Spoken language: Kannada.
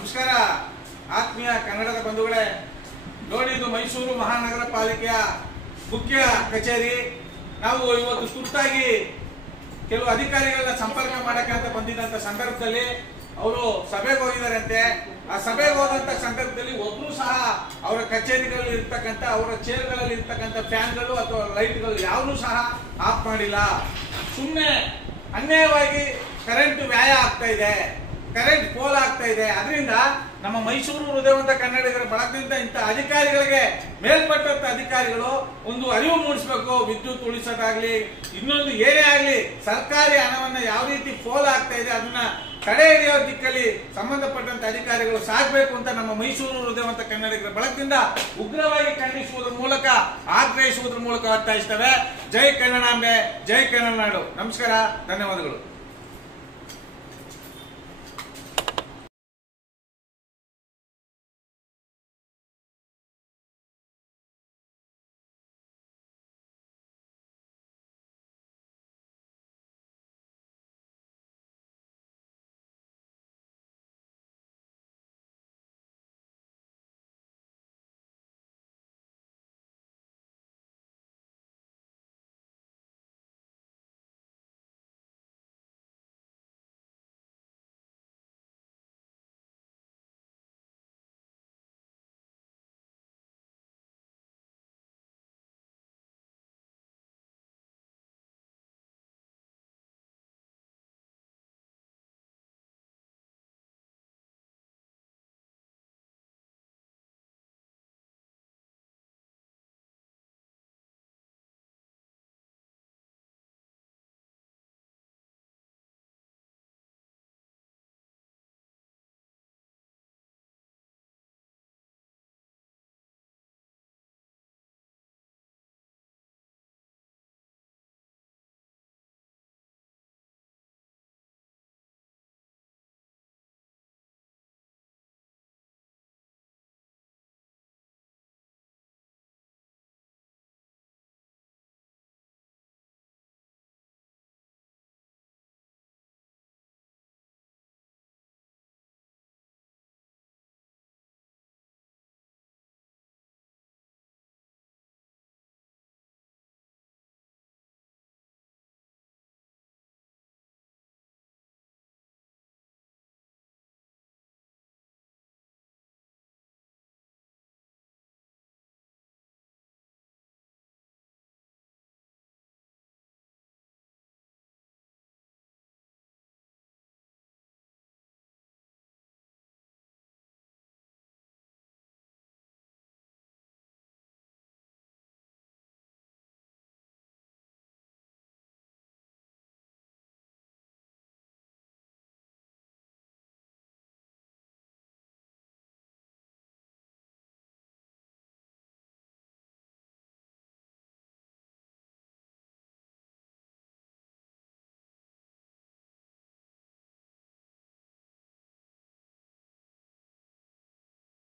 ನಮಸ್ಕಾರ ಆತ್ಮೀಯ ಕನ್ನಡದ ಬಂಧುಗಳೇ. ನೋಡಿ, ಇದು ಮೈಸೂರು ಮಹಾನಗರ ಪಾಲಿಕೆಯ ಮುಖ್ಯ ಕಚೇರಿ. ನಾವು ಇವತ್ತು ತುರ್ತಾಗಿ ಕೆಲವು ಅಧಿಕಾರಿಗಳನ್ನ ಸಂಪರ್ಕ ಮಾಡಕ್ಕೆ ಅಂತ ಬಂದಿದ್ದಂತ ಸಂದರ್ಭದಲ್ಲಿ ಅವರು ಸಭೆಗೆ ಹೋಗಿದಾರಂತೆ. ಆ ಸಭೆಗೆ ಹೋದಂತ ಸಂದರ್ಭದಲ್ಲಿ ಒಬ್ರು ಸಹ ಅವರ ಕಚೇರಿಗಳಲ್ಲಿ ಇರ್ತಕ್ಕಂಥ ಅವರ ಚೇರ್ಗಳಲ್ಲಿ ಇರ್ತಕ್ಕಂಥ ಫ್ಯಾನ್ಗಳು ಅಥವಾ ಲೈಟ್ಗಳು ಯಾವನ್ನೂ ಸಹ ಆಫ್ ಮಾಡಿಲ್ಲ. ಸುಮ್ಮನೆ ಅನ್ಯಾಯವಾಗಿ ಕರೆಂಟ್ ವ್ಯಯ ಆಗ್ತಾ ಇದೆ, ಕರೆಂಟ್ ಪೋಲ್ ಆಗ್ತಾ ಇದೆ. ಅದರಿಂದ ನಮ್ಮ ಮೈಸೂರು ಹೃದಯವಂತ ಕನ್ನಡಿಗರ ಬಳಗದಿಂದ ಇಂಥ ಅಧಿಕಾರಿಗಳಿಗೆ, ಮೇಲ್ಪಟ್ಟಂತ ಅಧಿಕಾರಿಗಳು ಒಂದು ಅರಿವು ಮೂಡಿಸಬೇಕು. ವಿದ್ಯುತ್ ಉಳಿಸೋದಾಗ್ಲಿ, ಇನ್ನೊಂದು ಏನೇ ಆಗ್ಲಿ, ಸರ್ಕಾರಿ ಹಣವನ್ನ ಯಾವ ರೀತಿ ಪೋಲ್ ಆಗ್ತಾ ಇದೆ ಅದನ್ನ ತಡೆ ಹಿಡಿಯೋ ದಿಕ್ಕಲ್ಲಿ ಸಂಬಂಧಪಟ್ಟಂತ ಅಧಿಕಾರಿಗಳು ಸಾಗಬೇಕು ಅಂತ ನಮ್ಮ ಮೈಸೂರು ಹೃದಯವಂತ ಕನ್ನಡಿಗರ ಬಳಗದಿಂದ ಉಗ್ರವಾಗಿ ಖಂಡಿಸುವುದರ ಮೂಲಕ, ಆಗ್ರಹಿಸುವುದರ ಮೂಲಕ ಒತ್ತಾಯಿಸ್ತೇವೆ. ಜೈ ಕನ್ನಡಾಂಬೆ, ಜೈ ಕನ್ನಡ ನಾಡು. ನಮಸ್ಕಾರ, ಧನ್ಯವಾದಗಳು.